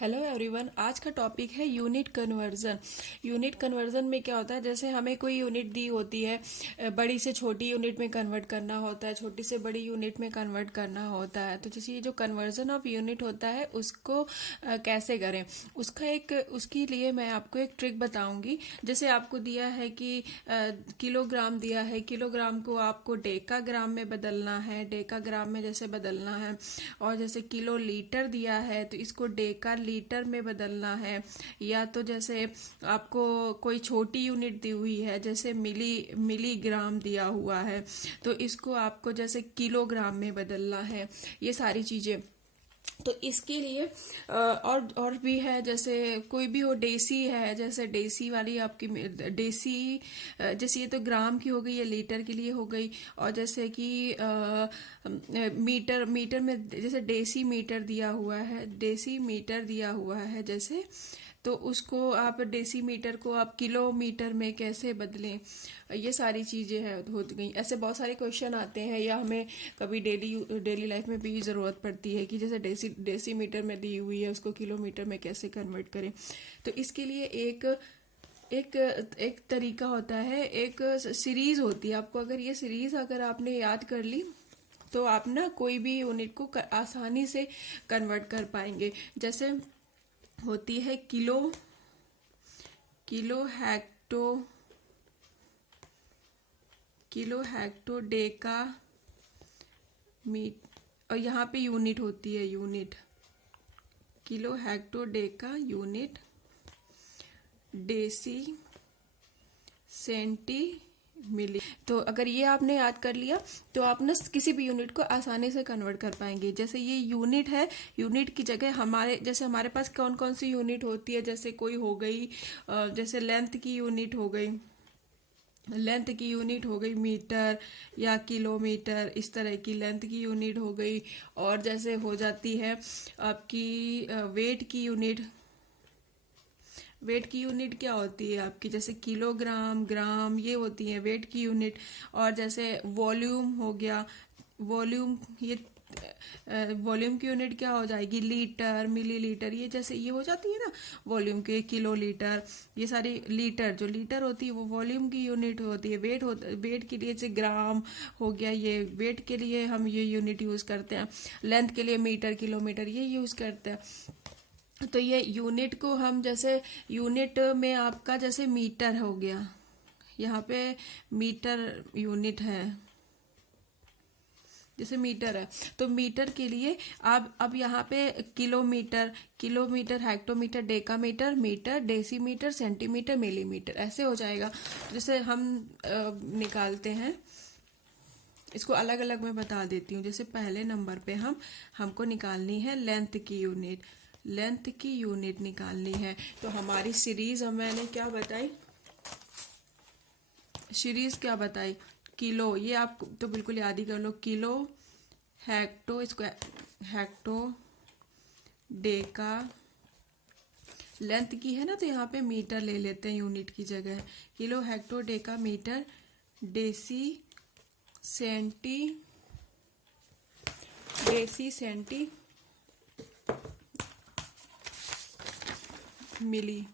Hello everyone. आज का topic है यूनिट कन्वर्जन। यूनिट कन्वर्जन में क्या होता है, जैसे हमें कोई यूनिट दी होती है, बड़ी से छोटी यूनिट में कन्वर्ट करना होता है, छोटी से बड़ी यूनिट में कन्वर्ट करना होता है। तो जैसे ये जो कन्वर्जन ऑफ यूनिट होता है उसको कैसे करें, उसके लिए मैं आपको एक ट्रिक बताऊंगी। जैसे आपको दिया है कि किलोग्राम दिया है, किलोग्राम को आपको डेकाग्राम में बदलना है, डेकाग्राम में जैसे बदलना है। और जैसे किलो लीटर दिया है तो इसको डेका लीटर में बदलना है। या तो जैसे आपको कोई छोटी यूनिट दी हुई है, जैसे मिलीग्राम दिया हुआ है, तो इसको आपको जैसे किलोग्राम में बदलना है। ये सारी चीजें तो इसके लिए और भी है, जैसे कोई भी हो, देसी है, जैसे देसी वाली आपकी देसी, जैसे ये तो ग्राम की हो गई, ये लीटर के लिए हो गई। और जैसे कि मीटर मीटर में जैसे देसी मीटर दिया हुआ है, देसी मीटर दिया हुआ है जैसे, तो उसको आप देसी मीटर को आप किलोमीटर में कैसे बदलें। ये सारी चीजें हैं हो गई। ऐसे बहुत सारे क्वेश्चन आते हैं, या हमें कभी डेली लाइफ में भी जरूरत पड़ती है कि जैसे देसी मीटर में दी हुई है उसको किलोमीटर में कैसे कन्वर्ट करें। तो इसके लिए एक एक एक तरीका होता है, एक सीरीज होती है। आपको अगर ये सीरीज अगर आपने याद कर ली तो आप ना कोई भी यूनिट को आसानी से कन्वर्ट कर पाएंगे। जैसे होती है kilo, kilo hecto, kilo hecto deca metre, और यहाँ पे यूनिट होती है, unit kilo hecto deca unit, deci centi milli. तो अगर ये आपने याद कर लिया तो आप ना किसी भी यूनिट को आसानी से कन्वर्ट कर पाएंगे। जैसे ये यूनिट है, यूनिट की जगह हमारे पास कौन कौन सी यूनिट होती है, जैसे कोई हो गई जैसे लेंथ की यूनिट हो गई, लेंथ की यूनिट हो गई मीटर या किलोमीटर, इस तरह की लेंथ की यूनिट हो गई। और जैसे हो जाती है आपकी वेट की यूनिट, वेट की यूनिट क्या होती है आपकी, जैसे किलोग्राम, ग्राम, ये होती है वेट की यूनिट। और जैसे वॉल्यूम हो गया, वॉल्यूम, ये वॉल्यूम की यूनिट क्या हो जाएगी, लीटर, मिलीलीटर, ये जैसे ये हो जाती है ना वॉल्यूम के, किलो लीटर, ये सारी लीटर, जो लीटर होती है वो वॉल्यूम की यूनिट होती है। वेट के लिए जैसे ग्राम हो गया, ये वेट के लिए हम ये यूनिट यूज करते हैं। लेंथ के लिए मीटर, किलोमीटर, ये यूज करते हैं। तो ये यूनिट को हम जैसे यूनिट में आपका जैसे मीटर हो गया, यहाँ पे मीटर यूनिट है, जैसे मीटर है तो मीटर के लिए आप अब यहाँ पे kilometre, kilometre, hectometre, decametre, metre, decimetre, centimetre, millimetre, ऐसे हो जाएगा। जैसे हम निकालते हैं, इसको अलग अलग मैं बता देती हूँ। जैसे पहले नंबर पे हमको निकालनी है लेंथ की यूनिट, लेंथ की यूनिट निकालनी है। तो हमारी सीरीज मैंने क्या बताई, सीरीज क्या बताई, किलो, ये आप तो बिल्कुल याद ही कर लो, किलो हेक्टो, इसको हेक्टो डेका, लेंथ की है ना तो यहाँ पे मीटर ले लेते हैं यूनिट की जगह, kilo hecto deca metre, deci centi, deci centi milli,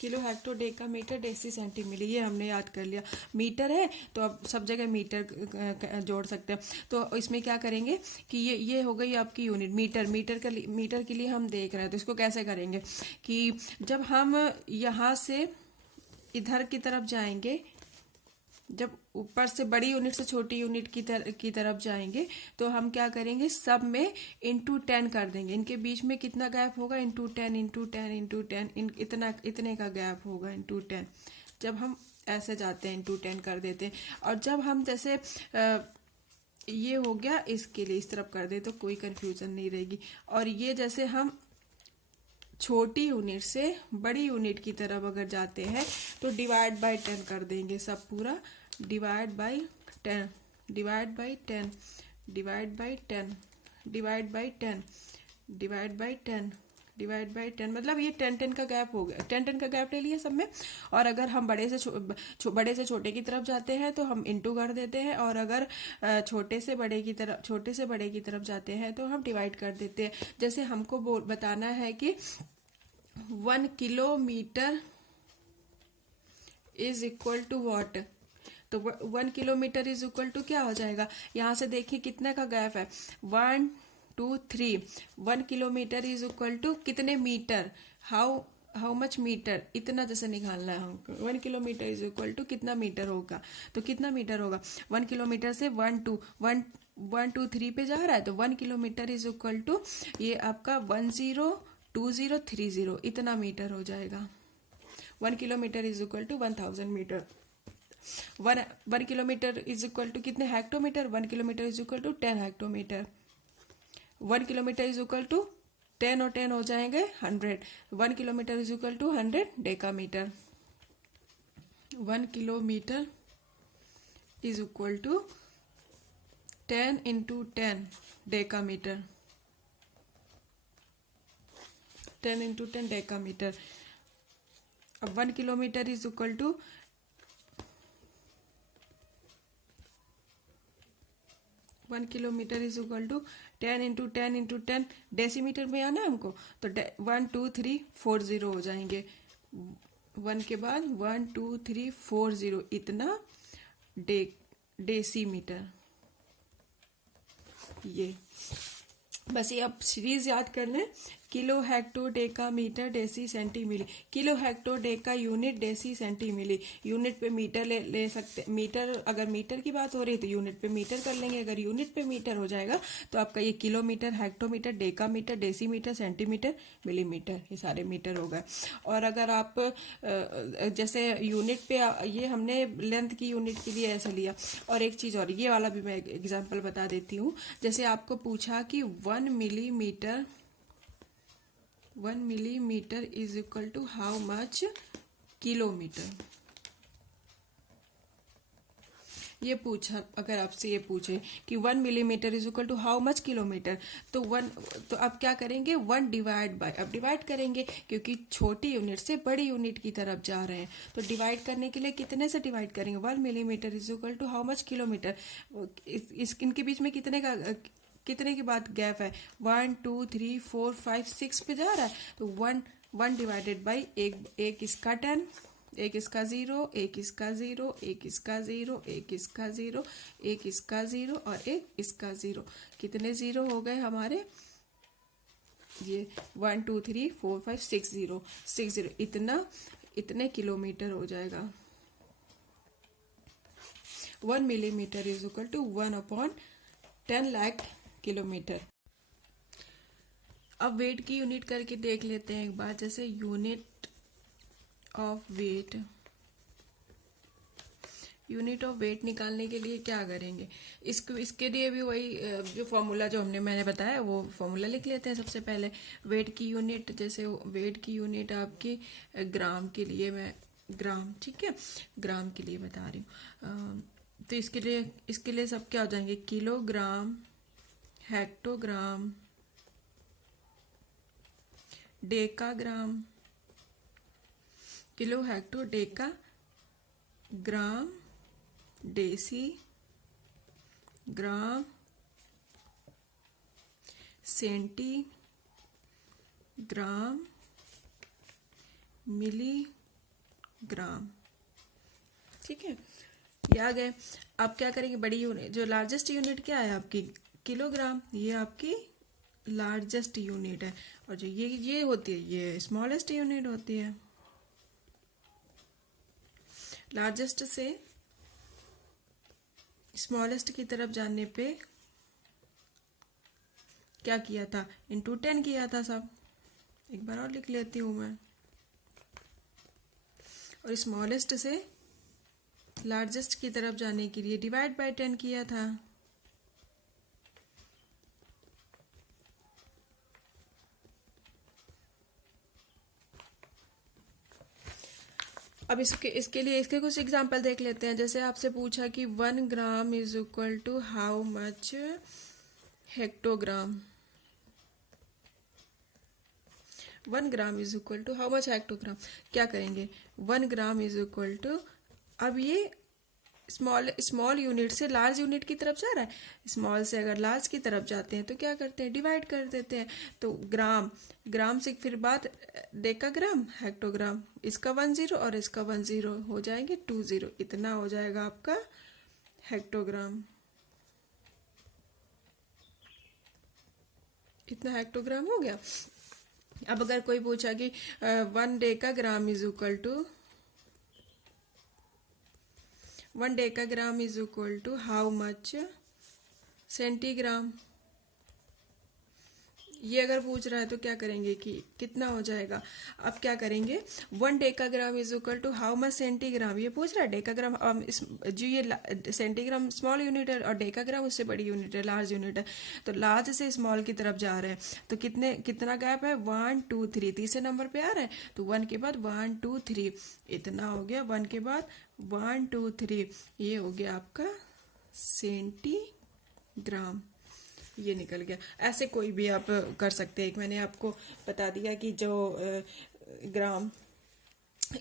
kilo hecto deca metre, deci centi milli, ये हमने याद कर लिया। मीटर है तो अब सब जगह मीटर जोड़ सकते हैं। तो इसमें क्या करेंगे कि ये हो गई आपकी यूनिट, मीटर के लिए हम देख रहे हैं। तो इसको कैसे करेंगे कि जब हम यहाँ से इधर की तरफ जाएंगे, जब ऊपर से बड़ी यूनिट से छोटी यूनिट की तरफ जाएंगे तो हम क्या करेंगे, सब में इंटू 10 कर देंगे। इनके बीच में कितना गैप होगा, इंटू 10, इंटू 10, इंटू 10, इतने का गैप होगा, इंटू 10। जब हम ऐसे जाते हैं इंटू 10 कर देते हैं। और जब हम जैसे ये हो गया, इसके लिए इस तरफ कर दे तो कोई कंफ्यूजन नहीं रहेगी। और ये जैसे हम छोटी यूनिट से बड़ी यूनिट की तरफ अगर जाते हैं तो डिवाइड बाय 10 कर देंगे, सब पूरा divide by 10, divide by 10, divide by 10, divide by 10, divide by 10, divide by 10, मतलब ये 10 का गैप हो गया, 10 का गैप ले लिया सब में। और अगर हम बड़े से छोटे की तरफ जाते हैं तो हम इंटू कर देते हैं, और अगर छोटे से बड़े की तरफ जाते हैं तो हम डिवाइड कर देते हैं। जैसे हमको बताना है कि 1 kilometre is equal to what, तो 1 किलोमीटर इज इक्वल टू क्या हो जाएगा, यहाँ से देखिए कितने का गैप है, 1 2 3। 1 किलोमीटर इज इक्वल टू कितने मीटर, हाउ मच मीटर, इतना जैसे निकालना है हमको। 1 किलोमीटर इज इक्वल टू कितना मीटर होगा, तो कितना मीटर होगा, 1 किलोमीटर से 1 2 3 पे जा रहा है, तो 1 किलोमीटर इज इक्वल टू ये आपका 10 20 30, इतना मीटर हो जाएगा। 1 kilometre is equal to 1000 metre. 1 kilometre is equal to कितने hectometre, 1 kilometre is equal to 10 hectometre. 1 kilometre is equal to 10 और 10 हो जाएंगे 100। 1 kilometre is equal to 100 decametre. 1 kilometre is equal to 10 into 10 decametre, 10 into 10 decametre. अब 1 kilometre is equal to 1 kilometre is equal to 10 into 10 into 10 decimetre में आना है हमको, तो 1 2 3 4 0 हो जाएंगे। 1 के बाद 1 2 3 4 0, इतना डेसीमीटर। ये बस ये अब सीरीज याद कर लें, kilo hecto deca metre deci centi milli. Kilo hecto deca unit, deci centi milli. Unit पे मीटर ले सकते, मीटर अगर मीटर की बात हो रही है तो यूनिट पे मीटर कर लेंगे, अगर यूनिट पे मीटर हो जाएगा तो आपका ये kilometre, hectometre, decametre, decimetre, centimetre, millimetre, ये सारे मीटर हो गए। और अगर आप जैसे यूनिट पे, ये हमने लेंथ की यूनिट के लिए ऐसा लिया। और एक चीज और, ये वाला भी मैं एग्जाम्पल बता देती हूँ। जैसे आपको पूछा कि 1 millimetre is equal to how much kilometre, ये पूछा, अगर आपसे ये पूछे कि 1 millimetre is equal to how much kilometre, तो आप क्या करेंगे, 1 डिवाइड बाय, अब डिवाइड करेंगे क्योंकि छोटी यूनिट से बड़ी यूनिट की तरफ जा रहे हैं, तो डिवाइड करने के लिए कितने से डिवाइड करेंगे, 1 millimetre is equal to how much kilometre. इनके बीच में कितने के बाद गैप है, 1 2 3 4 5 6 पे जा रहा है, तो 1 डिवाइडेड बाई एक इसका 10, एक इसका 0, एक इसका 0, एक इसका 0, एक इसका 0, एक इसका 0 और एक इसका 0। कितने 0 हो गए हमारे, ये 1 2 3 4 5 6 0, इतने किलोमीटर हो जाएगा। 1 millimetre is equal to 1/10 lakh kilometre. अब वेट की यूनिट करके देख लेते हैं एक बार। जैसे यूनिट ऑफ वेट निकालने के लिए क्या करेंगे, इसके लिए भी वही जो फॉर्मूला जो मैंने बताया वो फॉर्मूला लिख लेते हैं सबसे पहले। वेट की यूनिट, जैसे वेट की यूनिट आपकी ग्राम के लिए, मैं ग्राम, ठीक है, ग्राम के लिए बता रही हूँ। तो इसके लिए सब क्या हो जाएंगे, kilogram, hectogram, decagram, kilo, hecto, deca, gram, deci, gram, centi, gram, milli gram, ठीक है, ये आ गए। अब क्या करेंगे, बड़ी यूनिट, जो लार्जेस्ट यूनिट क्या है आपकी, किलोग्राम, ये आपकी लार्जेस्ट यूनिट है, और जो ये होती है ये स्मॉलेस्ट यूनिट होती है। लार्जेस्ट से स्मॉलेस्ट की तरफ जाने पे क्या किया था, इंटू 10 किया था सब। एक बार और लिख लेती हूं मैं, और स्मॉलेस्ट से लार्जेस्ट की तरफ जाने के लिए डिवाइड बाय 10 किया था। अब इसके कुछ एग्जांपल देख लेते हैं। जैसे आपसे पूछा कि 1 gram is equal to how much hectogram, 1 gram is equal to how much hectogram. क्या करेंगे, 1 ग्राम इज इक्वल टू, अब ये स्मॉल यूनिट से लार्ज यूनिट की तरफ जा रहा है, स्मॉल से अगर लार्ज की तरफ जाते हैं तो क्या करते हैं, डिवाइड कर देते हैं। तो ग्राम से फिर बात डेकाग्राम, हेक्टोग्राम, इसका 10 और इसका 10 हो जाएंगे 20, इतना हो जाएगा आपका हेक्टोग्राम। इतना हेक्टोग्राम हो गया। अब अगर कोई पूछा कि 1 decagram is equal to 1 decagram is equal to how much centigram, ये अगर पूछ रहा है तो क्या करेंगे कि कितना हो जाएगा। अब क्या करेंगे, 1 decagram is equal to how much centigram, ये पूछ रहा है डेकाग्राम। जो ये सेंटीग्राम स्मॉल यूनिट है और डेकाग्राम उससे बड़ी यूनिट है, लार्ज यूनिट है। तो लार्ज से स्मॉल की तरफ जा रहे हैं तो कितना गैप है, 1 2 3, तीसरे नंबर पे आ रहा है तो 1 के बाद 1 2 3, इतना हो गया। 1 के बाद 1 2 3, ये हो गया आपका सेंटीग्राम, ये निकल गया। ऐसे कोई भी आप कर सकते हैं। एक मैंने आपको बता दिया कि जो ग्राम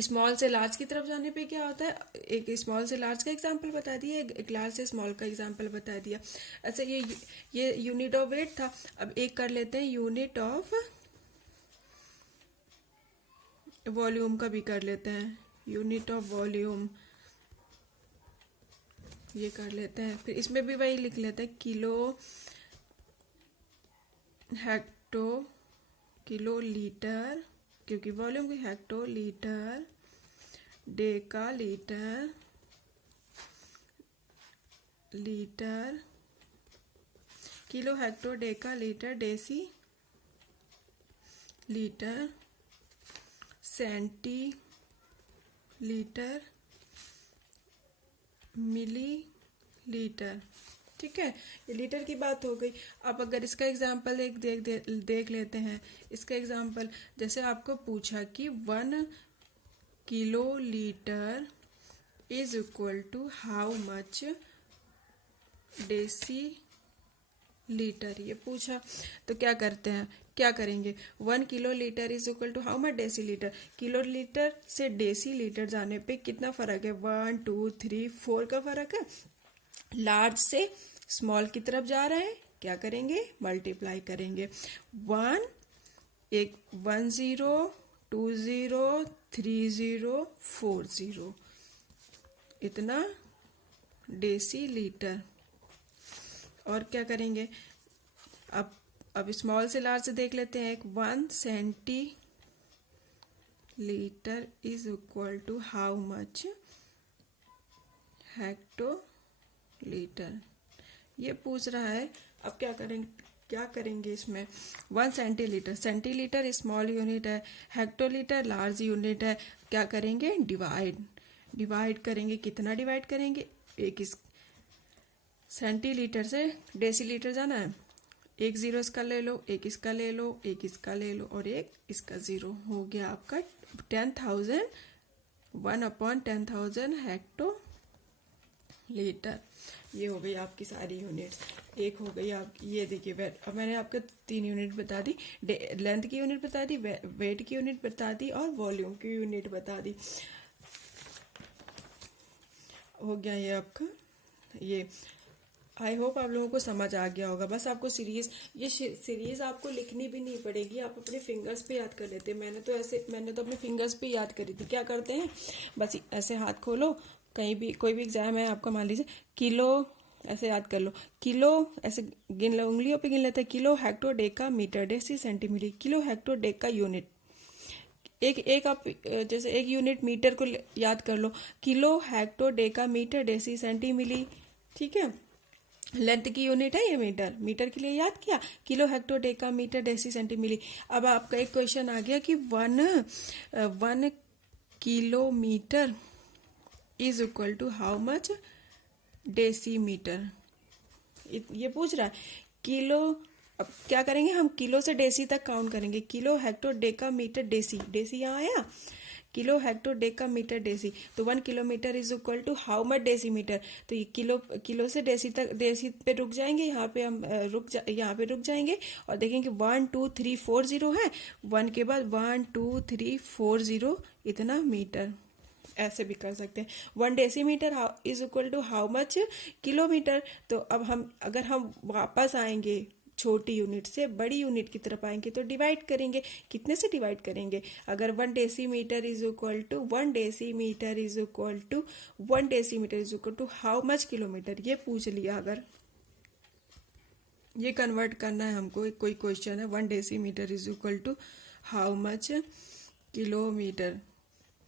स्मॉल से लार्ज की तरफ जाने पे क्या होता है, एक स्मॉल से लार्ज का एग्जांपल बता दिया, एक लार्ज से स्मॉल का एग्जांपल बता दिया। ऐसे ये यूनिट ऑफ वेट था। अब एक कर लेते हैं यूनिट ऑफ वॉल्यूम का भी कर लेते हैं, यूनिट ऑफ वॉल्यूम ये कर लेते हैं। फिर इसमें भी वही लिख लेते हैं, किलो लीटर, क्योंकि वॉल्यूम की hecto litre, deca litre, kilo hecto deca litre, deci litre, centi litre, milli litre. ठीक है, ये लीटर की बात हो गई। अब अगर इसका एग्जांपल एक देख लेते हैं। इसका एग्जांपल जैसे आपको पूछा कि 1 kilo litre is equal to how much deci litre, ये पूछा तो क्या करते हैं, क्या करेंगे, 1 kilo litre is equal to how much deci litre. Kilo litre से डेसी लीटर जाने पे कितना फर्क है, 1 2 3 4 का फर्क है। लार्ज से स्मॉल की तरफ जा रहे हैं, क्या करेंगे, मल्टीप्लाई करेंगे। 1 10 20 30 40, इतना डेसी लीटर। और क्या करेंगे, अब स्मॉल से लार्ज से देख लेते हैं। 1 centi litre is equal to how much hecto litre, ये पूछ रहा है। अब क्या करेंगे इसमें, 1 सेंटीलीटर, सेंटीलीटर स्मॉल यूनिट है, हेक्टोलीटर लार्ज यूनिट है। क्या करेंगे, डिवाइड करेंगे। कितना डिवाइड करेंगे, एक इस सेंटीलीटर से डेसीलीटर जाना है, एक 0 इसका ले लो, एक इसका ले लो, एक इसका ले लो और एक इसका 0, हो गया आपका 10,000, 1/10,000 हेक्टो लीटर। ये हो गई आपकी सारी यूनिट्स। एक हो गई आप, ये देखिए वेट। अब मैंने आपको 3 यूनिट बता दी, लेंथ की यूनिट बता दी, वेट की यूनिट बता दी और वॉल्यूम की यूनिट बता दी। हो गया ये आपका। ये आई होप आप लोगों को समझ आ गया होगा। बस आपको सीरीज आपको लिखनी भी नहीं पड़ेगी, आप अपने फिंगर्स पे याद कर लेते हैं। मैंने तो अपने फिंगर्स पे याद करी थी। क्या करते हैं, बस ऐसे हाथ खोलो, कहीं भी कोई भी एग्जाम है आपका, मान लीजिए किलो, ऐसे याद कर लो, किलो ऐसे गिन लो, उंगलियों पे गिन लेते हैं। Kilo hecto deca metre deci centimetre, kilo hecto deca unit. एक आप जैसे एक यूनिट मीटर को याद कर लो, kilo hecto deca metre deci centi milli. ठीक है, लेंथ की यूनिट है ये मीटर के लिए याद किया, kilo hecto deca metre deci centi milli. अब आपका एक क्वेश्चन आ गया कि 1 kilometre is equal to how much decimetre, ये पूछ रहा है। किलो, अब क्या करेंगे हम, किलो से डेसी तक काउंट करेंगे। Kilo hecto deca metre deci, यहाँ आया, kilo hecto deca metre deci. तो 1 kilometre is equal to how much decimetre. तो ये किलो से डेसी तक, डेसी पे रुक जाएंगे, यहाँ पे हम यहाँ पे रुक जाएंगे और देखेंगे 1 2 3 4 0 है, 1 के बाद 1 2 3 4 0 इतना मीटर। ऐसे भी कर सकते हैं। 1 decimetre is equal to how much kilometre. तो अब हम अगर हम वापस आएंगे छोटी यूनिट से बड़ी यूनिट की तरफ आएंगे तो डिवाइड करेंगे। कितने से डिवाइड करेंगे? अगर 1 decimetre is equal to 1 decimetre is equal to 1 decimetre is equal to how much kilometre, ये पूछ लिया, अगर ये कन्वर्ट करना है हमको, कोई क्वेश्चन है 1 decimetre is equal to how much kilometre,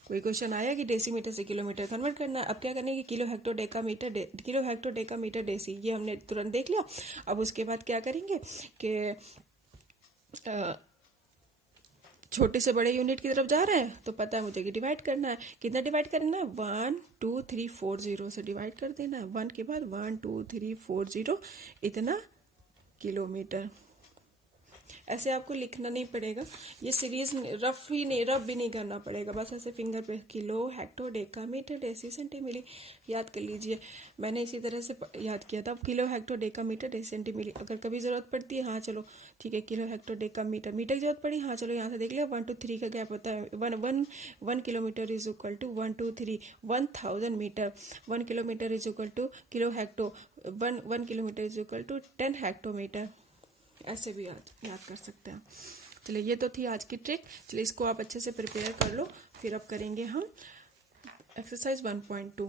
कोई क्वेश्चन आया कि डेसीमीटर से किलोमीटर कन्वर्ट करना है। अब क्या करने की, kilo hecto deca metre deci, ये हमने तुरंत देख लिया। अब उसके बाद क्या करेंगे कि छोटे से बड़े यूनिट की तरफ जा रहे हैं तो पता है मुझे कि डिवाइड करना है। कितना डिवाइड करना है? 1 2 3 4 0 से डिवाइड कर देना है। 1 के बाद 1 2 3 4 0 इतना किलोमीटर। ऐसे आपको लिखना नहीं पड़ेगा, ये सीरीज रफ भी नहीं करना पड़ेगा, बस ऐसे फिंगर पे kilo hecto deca metre deci centi milli याद कर लीजिए। मैंने इसी तरह से याद किया था। Kilo hecto deca metre deci centi milli, अगर कभी जरूरत पड़ती है, हाँ चलो ठीक है, kilo hecto deca metre, metre की जरूरत पड़ी, हाँ चलो यहाँ से देख लिया 1 2 3 का गैप होता है। 1 kilometre is equal to 1 2 3 1000 metre. 1 kilometre is equal to kilo hecto, 1 kilometre is equal to 10 hectometre. ऐसे भी याद कर सकते हैं। चलिए ये तो थी आज की ट्रिक। चलिए इसको आप अच्छे से प्रिपेयर कर लो। फिर अब करेंगे हम एक्सरसाइज 1.2।